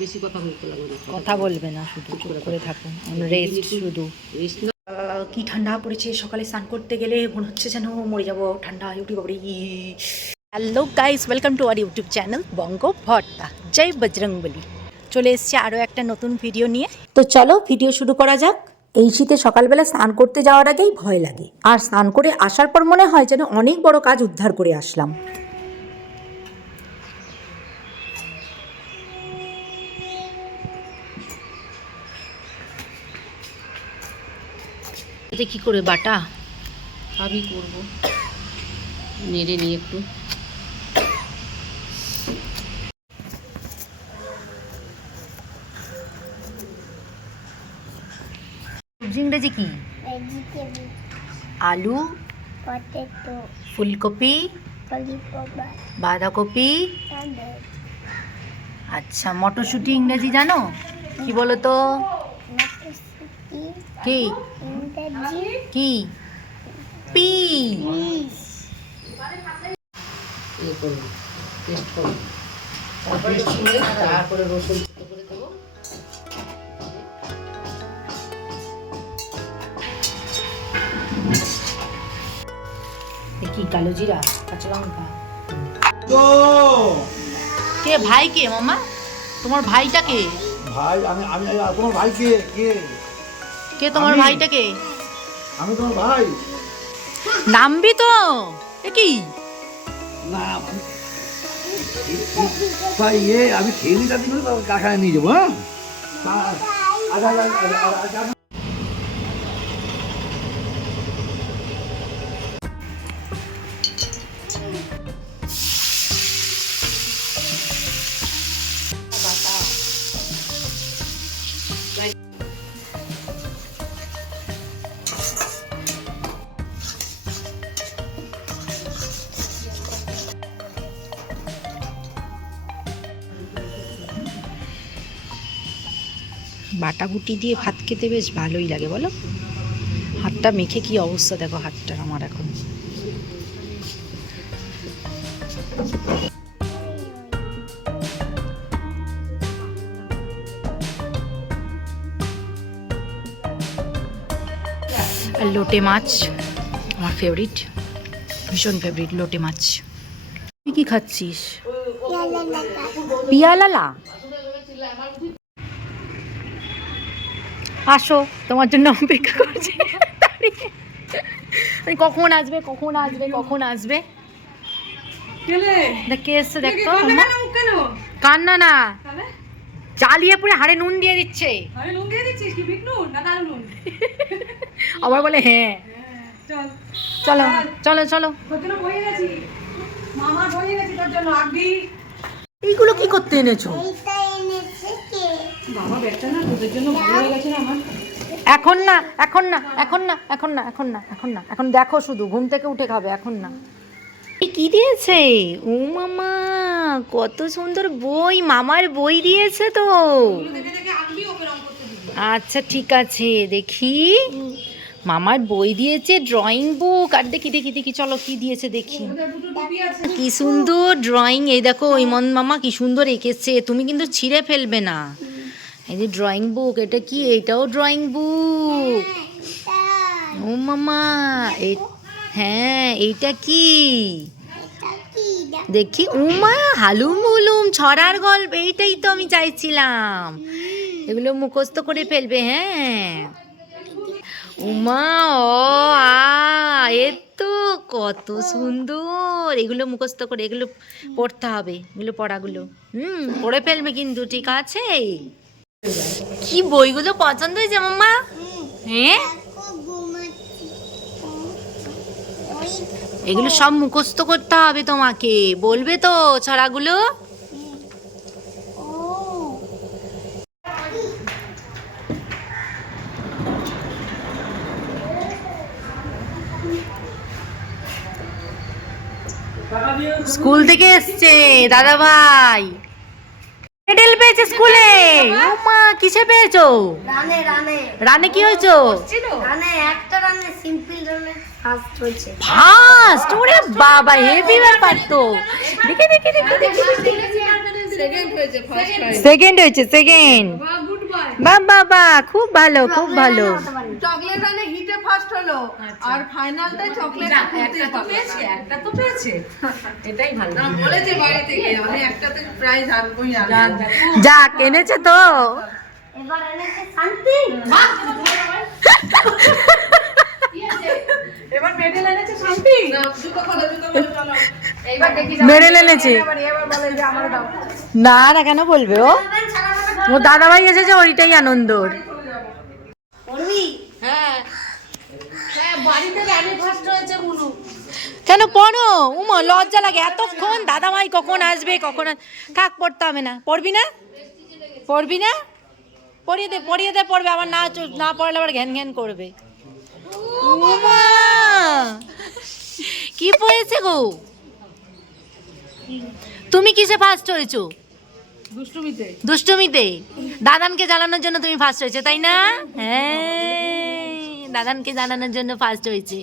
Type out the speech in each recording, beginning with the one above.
বেশি কথা বলতে লাগবে না। কথা বলবে না শুধু চুপ করে থাকুন রেস্ট শুধু। রেস্ট না কি ঠান্ডা পড়েছে? সকালে স্নান করতে গেলে মনে হচ্ছে যেন মরে যাব। ঠান্ডা YouTube hello guys welcome to our YouTube channel Banga Bhatta জয় বজরংবলী চলে এসছে আরও একটা নতুন ভিডিও নিয়ে। তো চলো ভিডিও শুরু করা যাক। এই শীতে সকালবেলা স্নান করতে যাওয়ার আগেই ভয় লাগে। আর স্নান করে আসার পর মনে হয় যেন অনেক বড় কাজ উদ্ধার করে আসলাম। এতে কি করে বাটা? সবই করব। নেড়ে নিয়ে একটু। সবজি ইংরেজি কি? আলু ফুলকপি বাঁধাকপি। আচ্ছা মটরশুঁটি ইংরেজি জানো? কি বলো তো কি? কি? পি ইয়ে করব টেস্ট করব। তারপরে করে তারপরে রসুন ছোটো করে দেবো। কি কালো জিরা কাঁচা লঙ্কা? কে ভাই কে মামা তোমার ভাইটা কে? ভাই আমি আমি আমি- তোমার ভাই কে? কে? কে তোমার ভাইটা কে? আমি তোমার ভাই নামবি তো এ কি না আমি- ভাই ইয়ে আমি খেয়ে নিই তাদের জন্য কারখানায় নিয়ে যাব হ্যাঁ হ্যাঁ, আচ্ছা আচ্ছা আচ্ছা, আচ্ছা, আচ্ছা বাটা বুটি দিয়ে ভাত খেতে বেশ ভালোই লাগে বলো? হাতটা মেখে কি অবস্থা দেখো হাতটা আমার এখন। আর লোটে মাছ আমার ফেভারিট ভীষণ ফেভারিট লোটে মাছ। তুই কি খাচ্ছিস? পিয়ালালা? আসো তোমার জন্য অপেক্ষা করছি। কখন আসবে কখন আসবে কখন আসবে? কে এসছে দেখতো। কান্না না। জ্বালিয়ে পুরো হাড়ে নুন দিয়ে দিচ্ছে। আবার বলে হ্যাঁ। চলো। চলো চলো। এইগুলো কি করতে এনেছো? এইটা এনেছে কে? এখন না এখন না এখন না এখন না এখন না এখন না এখন দেখো শুধু ঘুম থেকে উঠে খাবে এখন না। কি দিয়েছে? ও মামা কত সুন্দর বই মামার বই দিয়েছে তো। আচ্ছা ঠিক আছে দেখি। মামার বই দিয়েছে ড্রয়িং বুক আর দেখি দেখি দেখি, চলো, কি দিয়েছে দেখি। কি সুন্দর ড্রয়িং এই দেখো, ইমন মামা কি সুন্দর এঁকেছে। তুমি কিন্তু ছিঁড়ে ফেলবে না। এই যে ড্রয়িং বুক এটা কি? এটাও ড্রয়িং বুক ও মামা হ্যাঁ এইটা কি? দেখি, উমা হালুম হুলুম ছড়ার গল্প, এইটাই তো আমি চাইছিলাম। এগুলো মুখস্থ করে ফেলবে হ্যাঁ। উমা, ও, আ, এ তো কত সুন্দর। এগুলো মুখস্থ করে, এগুলো পড়তে হবে, এগুলো পড়াগুলো। হুম, পড়ে ফেলবে কিন্তু, ঠিক আছে? কি বইগুলো পছন্দ হয়েছে মাম্মা হ্যাঁ এগুলো সব মুখস্থ করতে হবে তোমাকে, বলবে তো ছড়াগুলো? স্কুল থেকে এসছে দাদা ভাই মেডেল পেয়েছে স্কুলে। মা কিসে পেয়েছ? রানে রানে রানে কি হয়েছো? রানে একটা রানে সিম্পল রানে ফার্স্ট হয়েছে। ফার্স্ট ওরে বাবা হেভি ব্যাপার তো। দেখে দেখে দেখে দেখে দেখে। সেকেন্ড হয়েছে সেকেন্ড বাহ বাহ বাহ খুব ভালো খুব ভালো। চকলেট আনে হিটে ফার্স্ট হলো। আর ফাইনালটাই চকলেট একটা পেয়েছে একটা তো পেয়েছে। এটাই ভালো। না বলেছে বাড়ি থেকে আমি একটাতে প্রাইজ আনবোই আনব যাক এনেছে তো। এবার এনেছে শান্তি এবার মেডেল এনেছে শান্তি? মেডেল এনেছে। এবার এবার বলে যে আমার দাও। না না কেন বলবে ও? ও দাদাভাই এসেছে ওইটাই আনন্দর হ্যাঁ। হ্যাঁ মুনু। কেন পড়ো? উমা লজ্জা লাগে। এতক্ষণ দাদাভাই কখন আসবে কখন থাক পড়তে হবে না। পড়বি না? পড়বি না? পড়িয়ে দে পড়িয়ে দে পড়বে। আবার না চ- না পড়লে আবার ঘ্যান ঘ্যান করবে। উমা! কি পড়েছে গো? তুমি কিসে ফার্স্ট হয়েছো? দুষ্টুমিতে। দুষ্টুমিতে? দাদানকে জানানোর জন্য তুমি ফার্স্ট হয়েছে তাই না? হ্যাঁ দাদানকে জানানোর জন্য ফার্স্ট হয়েছে।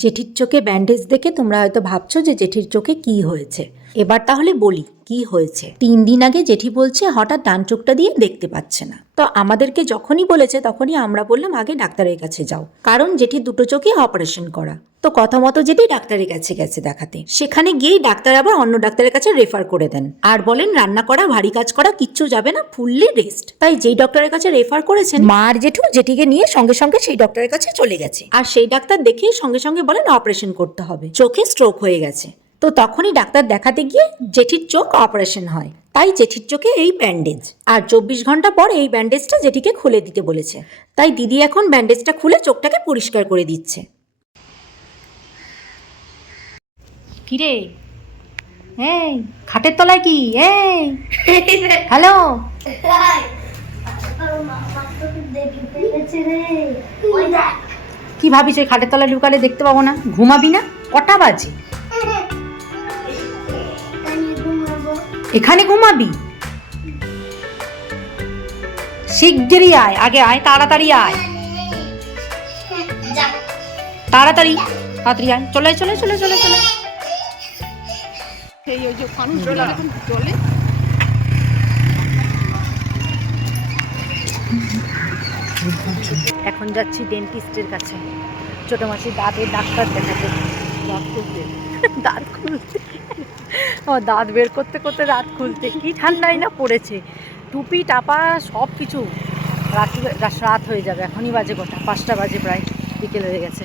জেঠির চোখে ব্যান্ডেজ দেখে তোমরা হয়তো ভাবছ যে জেঠির চোখে কি হয়েছে। এবার তাহলে বলি, কি হয়েছে? তিন দিন আগে জেঠি বলছে, হঠাৎ ডান চোখটা দিয়ে দেখতে পাচ্ছে না। তো আমাদেরকে যখনই বলেছে, তখনই আমরা বললাম, আগে ডাক্তারের কাছে যাও। কারণ জেঠি দুটো চোখে অপারেশন করা। তো কথা মতো যেটি ডাক্তারের কাছে গেছে দেখাতে। সেখানে গিয়েই ডাক্তার আবার অন্য ডাক্তারের কাছে রেফার করে দেন। আর বলেন, রান্না করা, ভারী কাজ করা, কিচ্ছু যাবে না ফুললি রেস্ট তাই যেই ডক্টরের কাছে রেফার করেছেন মা আর জেঠু জেঠিকে নিয়ে সঙ্গে সঙ্গে সেই ডক্টরের কাছে চলে গেছে। আর সেই ডাক্তার দেখেই সঙ্গে সঙ্গে বলেন অপারেশন করতে হবে। চোখে স্ট্রোক হয়ে গেছে। তো তখনই ডাক্তার দেখাতে গিয়ে জেঠির চোখ অপারেশন হয়। তাই জেঠির চোখে এই ব্যান্ডেজ আর চব্বিশ ঘণ্টা পর এই ব্যান্ডেজটা জেঠিকে খুলে দিতে বলেছে। তাই দিদি এখন ব্যান্ডেজটা খুলে চোখটাকে পরিষ্কার করে দিচ্ছে। কিরে? এই খাটের তলায় কি? এই হ্যালো? দেখে ফেলেছে রে। ওই দেখ। কি ভাবিস ওই খাটের তলায় লুকালে দেখতে পাবো না? ঘুমাবি না? কটা বাজে? এখানে ঘুমাবি। শিগগিরই আয় আগে আয় তাড়াতাড়ি আয়। তাড়াতাড়ি তাড়াতাড়ি আয়। চলে চলে চলে চলে চলে সেই ওই যে মানুষগুলো এরকম চলে এখন যাচ্ছি ডেন্টিস্টের কাছে। ছোট মাসি দাঁতের ডাক্তার দেখাতে। দাঁত খুলতে। দাঁত খুলতে। ও, দাঁত বের করতে করতে দাঁত খুলতে কি ঠান্ডাই না পড়েছে। টুপি, টাপা সব কিছু রাত রাত হয়ে যাবে। এখনই বাজে কটা পাঁচটা বাজে প্রায়, বিকেল হয়ে গেছে।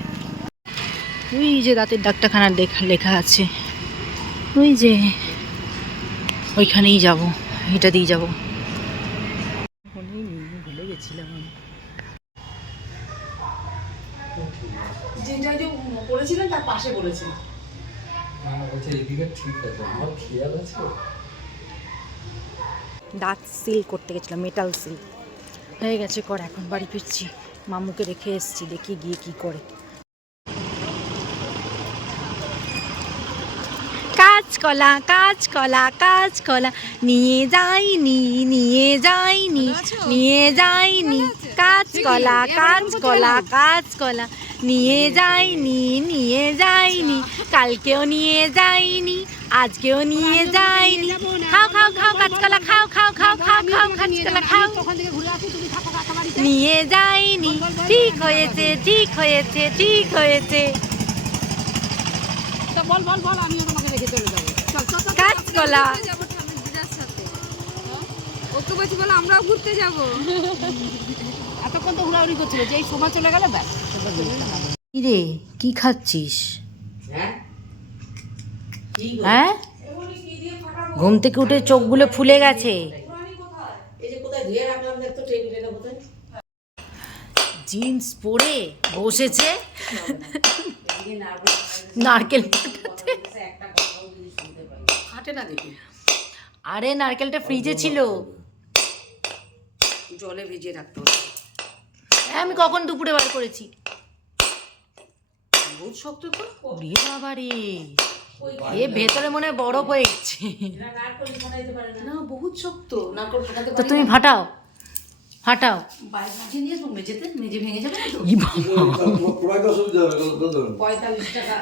ওই যে দাঁতের ডাক্তারখানার লেখা লেখা আছে। ওই যে ওইখানেই যাব, এটা দিয়ে যাব। ভুলে গেছিলাম আমি। যেটা যে করেছিলেন তার পাশে বলেছেন দাঁত সিল করতে গেছিলাম মেটাল সিল হয়ে গেছে কর এখন বাড়ি ফিরছি। মামুকে রেখে এসেছি দেখি গিয়ে কি করে। কাঁচকলা কাঁচকলা কাঁচকলা নিয়ে যাইনি নিয়ে যাইনি নিয়ে যাইনি কাঁচকলা কাঁচকলা কাঁচকলা নিয়ে যাইনি নিয়ে যাইনি কালকেও নিয়ে যাইনি আজকেও নিয়ে যাইনি। খাও খাও খাও কাঁচকলা খাও খাও খাও খাও খাও কাঁচকলা খাও। নিয়ে যাইনি। ঠিক হয়েছে ঠিক হয়েছে ঠিক হয়েছে। কাঁচকলা। যাব ঠাম্মির দিদার সাথে। ও তো বলছি বলে আমরাও ঘুরতে যাব। এতক্ষণ তো ঘোরাঘুরি করছিল যে এই সময় চলে গেলে ব্যাস। রে কি খাচ্ছিস? হ্যাঁ? হ্যাঁ? ঘুম থেকে উঠে চোখগুলো ফুলে গেছে। জিন্স পরে বসেছে। নারকেল আরে নারকেলটা ফ্রিজে ছিল। জলে ভিজিয়ে রাখতে হ্যাঁ, আমি কখন দুপুরে বার করেছি। বহুত শক্ত তো ওরে বাবা রে এ ভেতরে মনে হয় বরফ হয়ে গেছে। না? বহুত শক্ত। না তো তুমি ফাটাও। ফাটাও। মেঝেতে মেঝে ভেঙে যাবে পঁয়তাল্লিশ টাকা।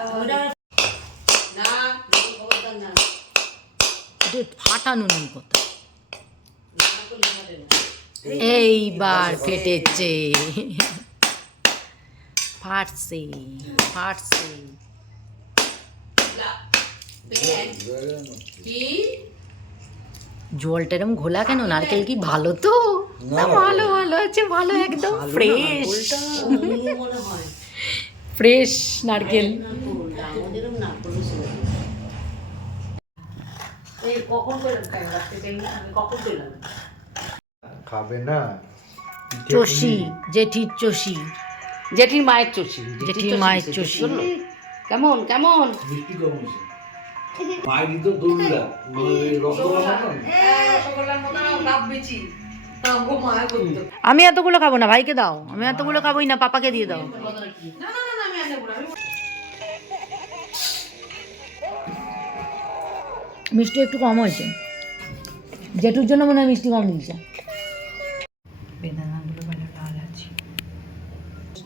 না ফাটানো নেই কত এইবার ফেটেছে ফাটছে ফাটছে কি জলটা এরকম ঘোলা কেন? নারকেল কি ভালো তো? না। ভালো ভালো আছে ভালো একদম ফ্রেশ। ফ্রেশ নারকেল। চষি জেঠির চষি। জেঠির মায়ের চষি। জেঠির মায়ের চষি। কেমন কেমন? তো। দৌড়া আমি এতগুলো খাব না ভাইকে দাও। আমি এতগুলো খাবোই না পাপাকে দিয়ে দাও। মিষ্টি একটু কম হয়েছে। জেঠুর জন্য মনে হয় মিষ্টি কম দিয়েছে। আছে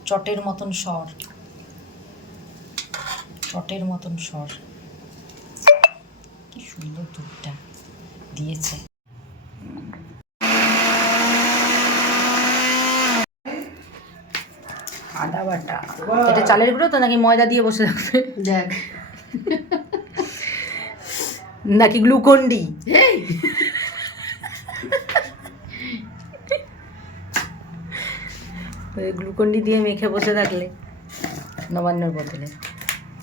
চটের মতন স্বর। চটের মতন স্বর। কি সুন্দর দুধটা দিয়েছে। আদা বাটা। এটা চালের গুঁড়ো তো নাকি ময়দা দিয়ে বসে থাকবে দেখ। নাকি গ্লুকন্ডি গ্লুকন্ডি দিয়ে মেখে বসে থাকলে। নবান্নর বদলে,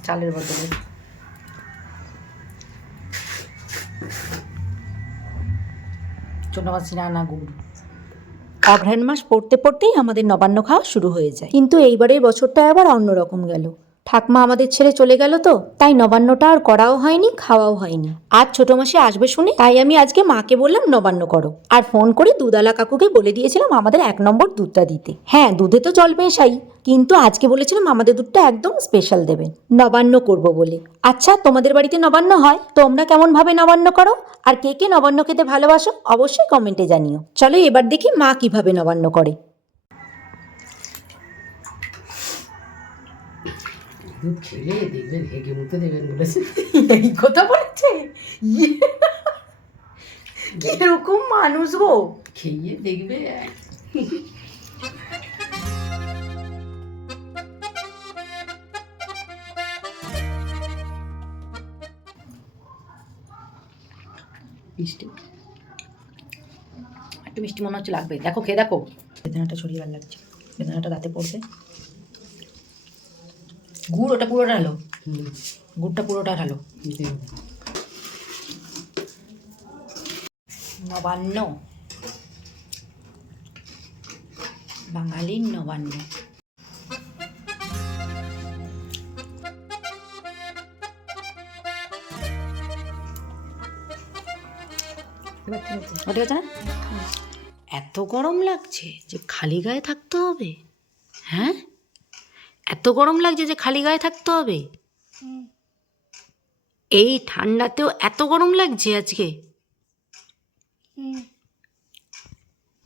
চালের বদলে। গুড়। অঘ্রাণ মাস পড়তে পড়তেই আমাদের নবান্ন খাওয়া শুরু হয়ে যায়। কিন্তু এইবারের বছরটা আবার অন্যরকম গেল। ঠাকমা আমাদের ছেড়ে চলে গেল তো, তাই নবান্নটা আর করাও হয়নি, খাওয়াও হয়নি। আজ ছোট মাসে আসবে শুনে, তাই আমি আজকে মাকে বললাম নবান্ন করো। আর ফোন করে দুধালা কাকুকে বলে দিয়েছিলাম আমাদের এক নম্বর দুধটা দিতে। হ্যাঁ দুধে তো জল মেশাই, কিন্তু আজকে বলেছিলাম আমাদের দুধটা একদম স্পেশাল দেবেন। নবান্ন করব বলে। আচ্ছা তোমাদের বাড়িতে নবান্ন হয়? তোমরা কেমন ভাবে নবান্ন করো? আর কে কে নবান্ন খেতে ভালোবাসো? অবশ্যই কমেন্টে জানিও। চলো এবার দেখি মা কীভাবে নবান্ন করে। দুধ খেলে দেখবেন হেগে মুখে দেবেন বলেছে এই কথা বলেছে? ইয়ে। কীরকম মানুষ গো? খেয়ে দেখবে। মিষ্টি? একটু মিষ্টি মনে হচ্ছে লাগবে দেখো খেয়ে দেখো। বেদনাটা ছড়িয়ে ভালো লাগছে। বেদনাটা দাঁতে পড়বে। গুড়, ওটা পুরোটা ঢালো। গুড়টা পুরোটা ঢালো। নবান্ন। বাঙালির নবান্ন। এত গরম লাগছে যে খালি গায়ে থাকতে হবে। হ্যাঁ? এত গরম লাগছে যে খালি গায়ে থাকতে হবে? এই ঠান্ডাতেও এত গরম লাগছে আজকে।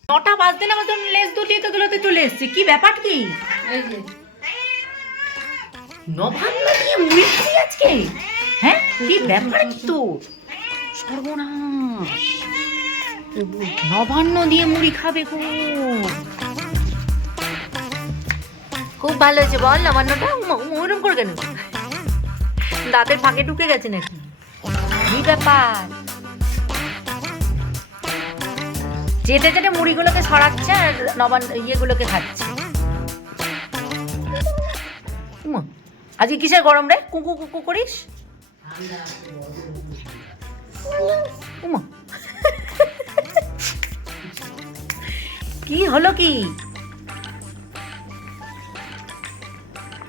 নটা বাজতে না মতন লেস দুলিয়ে তো দুলোতে চলে এসছে। কি ব্যাপার কি? নবান্ন দিয়ে মুড়ি খাবি আজকে? হ্যাঁ? কি ব্যাপার কি তোর? সর্বনাশ। নবান্ন দিয়ে মুড়ি খাবে গো খুব ভালো হয়েছে বল নবান্নটা ম- ওরম করে কেন দাঁতের ফাঁকে ঢুকে গেছে নাকি? কি ব্যাপার? যেতে চেটে মুড়িগুলোকে সরাচ্ছে আর নবান্ন ইয়েগুলোকে খাচ্ছে। আজকে কিসের গরম রে? কুকু কুকু করিস? কি হলো কি?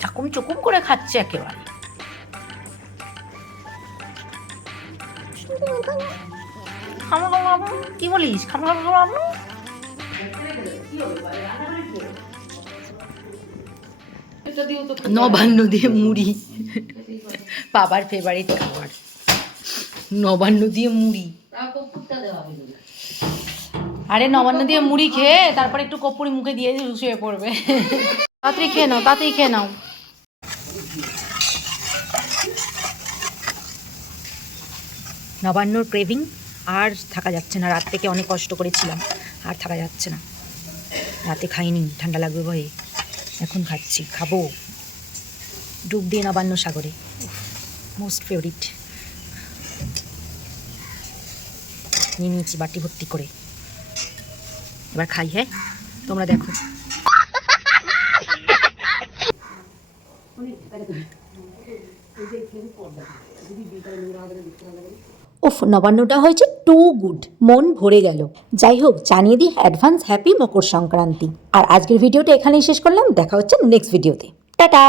চাকুম চুকুম করে খাচ্ছে একেবারে খামো খামো। কি বলিস খামো খামো? নবান্ন দিয়ে মুড়ি বাবার ফেভারিট খাবার নবান্ন দিয়ে মুড়ি আরে নবান্ন দিয়ে মুড়ি খেয়ে তারপর একটু কপুরি মুখে দিয়ে শুয়ে পড়বে তাড়াতাড়ি খেয়ে নাও তাড়াতাড়ি খেয়ে নাও নবান্নর ক্রেভিং আর থাকা যাচ্ছে না রাত থেকে অনেক কষ্ট করেছিলাম আর থাকা যাচ্ছে না রাতে খাইনি ঠান্ডা লাগবে ভয়ে এখন খাচ্ছি খাব ডুব দিয়ে নবান্ন সাগরে মোস্ট ফেভারিট নিয়ে নিয়েছি বাটি ভর্তি করে এবার খাই হ্যাঁ তোমরা দেখো উফ, নবান্নটা হয়েছে টু গুড মন ভরে গেল। যাই হোক, জানিয়ে দিই অ্যাডভান্স হ্যাপি মকর সংক্রান্তি। আর আজকের ভিডিওটা এখানেই শেষ করলাম, দেখা হচ্ছে নেক্সট ভিডিওতে টাটা!